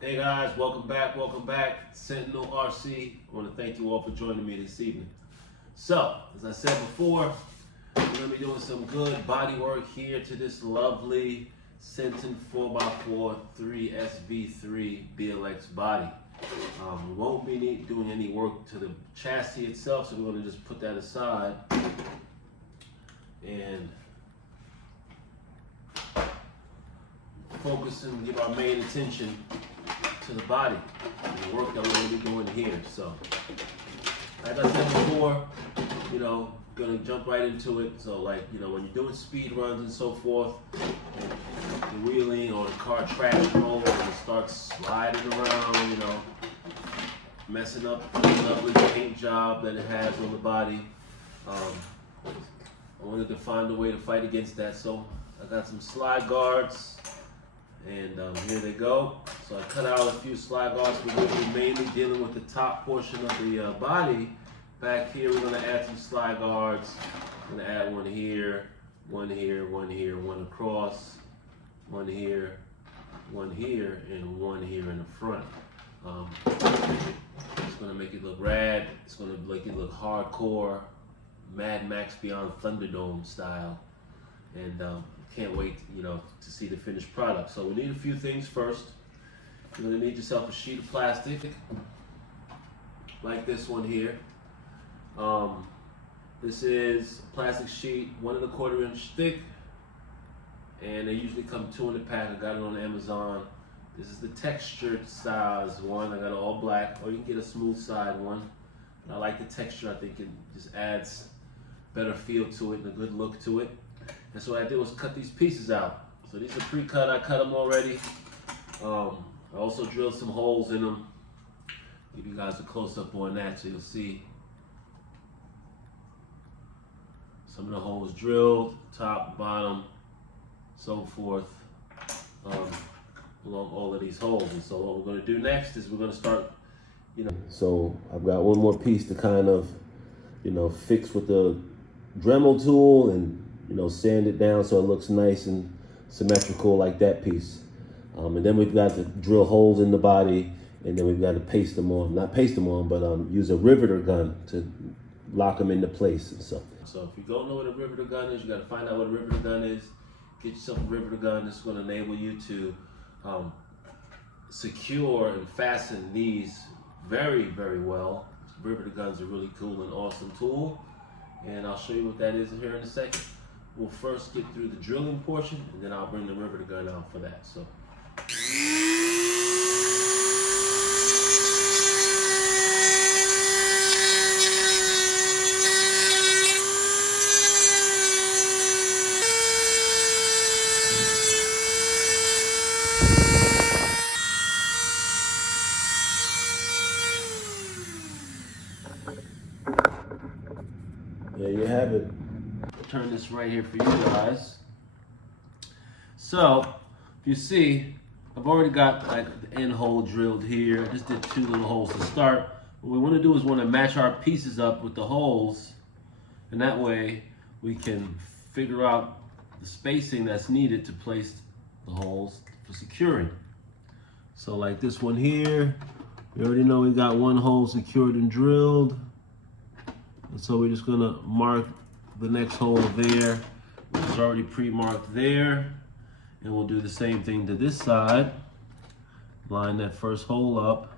Hey guys, welcome back, Sentinel RC. I want to thank you all for joining me this evening. So, as I said before, we're going to be doing some good body work here to this lovely Senton 4x4 3SV3 Blx body. We won't be doing any work to the chassis itself, so we're going to just put that aside and focus and give our main attention to the body and the work that we're going to be doing here. So, like I said before, gonna jump right into it. So, when you're doing speed runs and so forth, and you're wheeling or the car trash roll and it starts sliding around, messing up the lovely paint job that it has on the body. I wanted to find a way to fight against that, so I got some slide guards. And here they go. So I cut out a few slide guards. We're going to be mainly dealing with the top portion of the body. Back here, we're going to add some slide guards. I'm going to add one here, one here, one here, one across, one here, and one here in the front. It's going to make it look rad. It's going to make it look hardcore, Mad Max Beyond Thunderdome style. And can't wait, to see the finished product. So we need a few things first. You're gonna need yourself a sheet of plastic, like this one here. This is a plastic sheet, 1 1/4 inch thick, and they usually come 2 in a pack. I got it on Amazon. This is the textured size one. I got it all black, or you can get a smooth side one. But I like the texture. I think it just adds better feel to it and a good look to it. And so what I did was cut these pieces out. So these are pre-cut, I cut them already. I also drilled some holes in them. Give you guys a close-up on that so you'll see some of the holes drilled, top, bottom, so forth, along all of these holes. And so what we're gonna do next is we're gonna start, So I've got one more piece to kind of, fix with the Dremel tool and sand it down so it looks nice and symmetrical like that piece. And then we've got to drill holes in the body, and then we've got to paste them on, not paste them on, but use a riveter gun to lock them into place and stuff. So if you don't know what a riveter gun is, you got to find out what a riveter gun is. Get yourself a riveter gun. This is going to enable you to secure and fasten these very, very well. Riveter guns are really cool and awesome tool, and I'll show you what that is here in a second. We'll first get through the drilling portion, and then I'll bring the riveter gun out for that. So. There you have it. Turn this right here for you guys. So, if you see, I've already got like the end hole drilled here. I just did 2 little holes to start. What we want to do is want to match our pieces up with the holes, and that way we can figure out the spacing that's needed to place the holes for securing. So like this one here, we already know we got 1 hole secured and drilled. And so we're just gonna mark the next hole there, which is already pre-marked there. And we'll do the same thing to this side. Line that first hole up.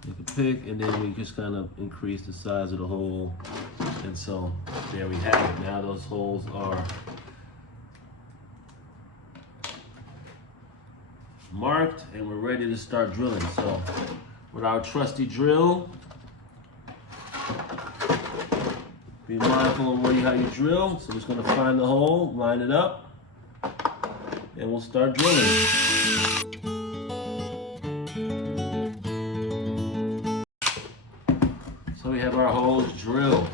Take a pick, and then we just kind of increase the size of the hole. And so there we have it. Now those holes are marked, and we're ready to start drilling. So with our trusty drill, be mindful of how you drill. So we're just gonna find the hole, line it up, and we'll start drilling. So we have our holes drilled.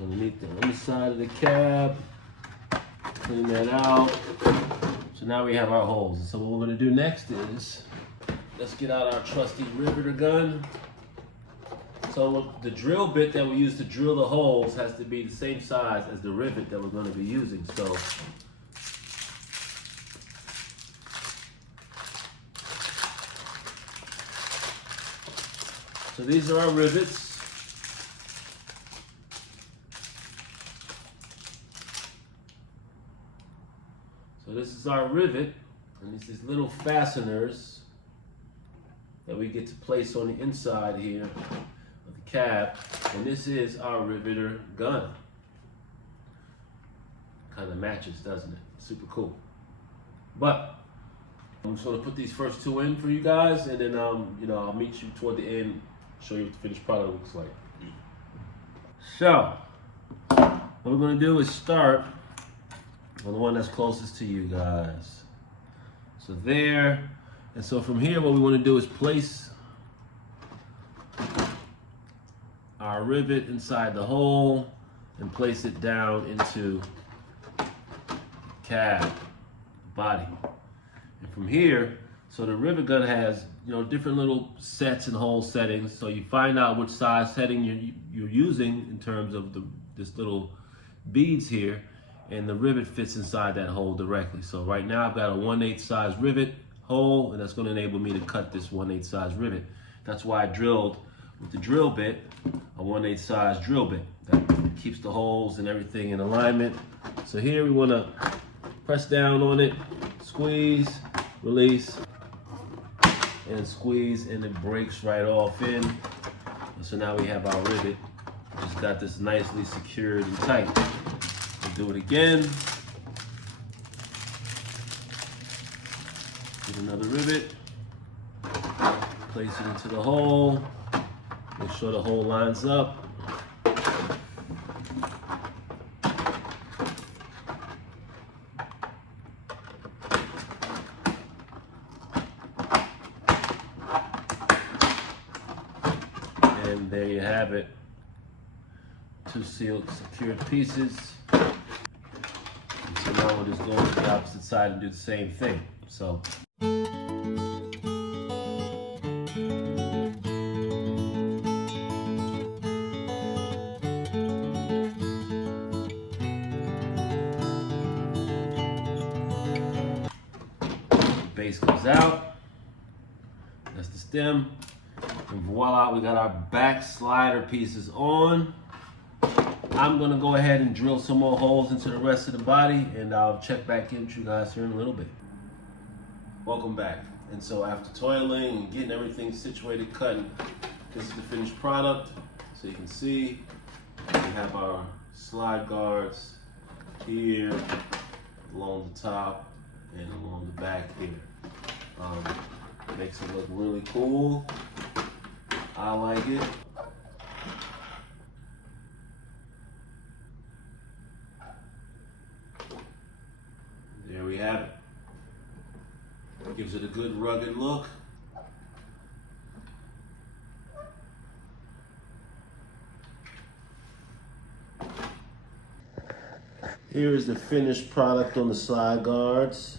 Underneath the underside of the cab, clean that out. So now we have our holes. So what we're gonna do next is, let's get out our trusty riveter gun. So the drill bit that we use to drill the holes has to be the same size as the rivet that we're going to be using. So these are our rivets. So this is our rivet, and this is little fasteners that we get to place on the inside here of the cab. And this is our riveter gun. Kind of matches, doesn't it? Super cool. But I'm just gonna put these first two in for you guys, and then I'll meet you toward the end, show you what the finished product looks like. So what we're gonna do is start on the one that's closest to you guys. So there, and so from here, what we want to do is place our rivet inside the hole and place it down into the cab body. And from here, so the rivet gun has different little sets and hole settings. So you find out which size setting you're using in terms of this little beads here, and the rivet fits inside that hole directly. So right now I've got a 1/8 size rivet hole, and that's going to enable me to cut this 1/8 size rivet. That's why I drilled with the drill bit, a 1/8 size drill bit that keeps the holes and everything in alignment. So here we want to press down on it, squeeze, release, and squeeze, and it breaks right off in. And so now we have our rivet. Just got this nicely secured and tight. We'll do it again. Get another rivet. Place it into the hole. Make sure the hole lines up. And there you have it. Two sealed, secured pieces. And so now we'll just go to the opposite side and do the same thing. So. Base comes out. That's the stem. And voila, we got our back slider pieces on. I'm gonna go ahead and drill some more holes into the rest of the body, and I'll check back in with you guys here in a little bit. Welcome back. And so after toiling and getting everything situated, cutting, this is the finished product. So you can see we have our slide guards here, along the top and along the back here. Makes it look really cool. I like it. There we have it. Gives it a good rugged look. Here is the finished product on the side guards.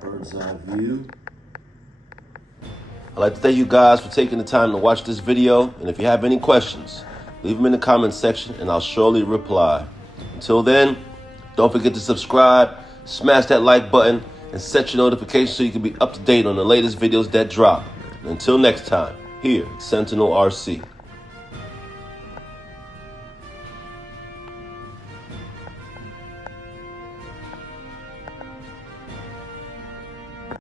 Bird's eye view. I'd like to thank you guys for taking the time to watch this video, and if you have any questions, leave them in the comments section and I'll surely reply. Until then, don't forget to subscribe, smash that like button, and set your notifications so you can be up to date on the latest videos that drop. And until next time, here at Sentinel RC.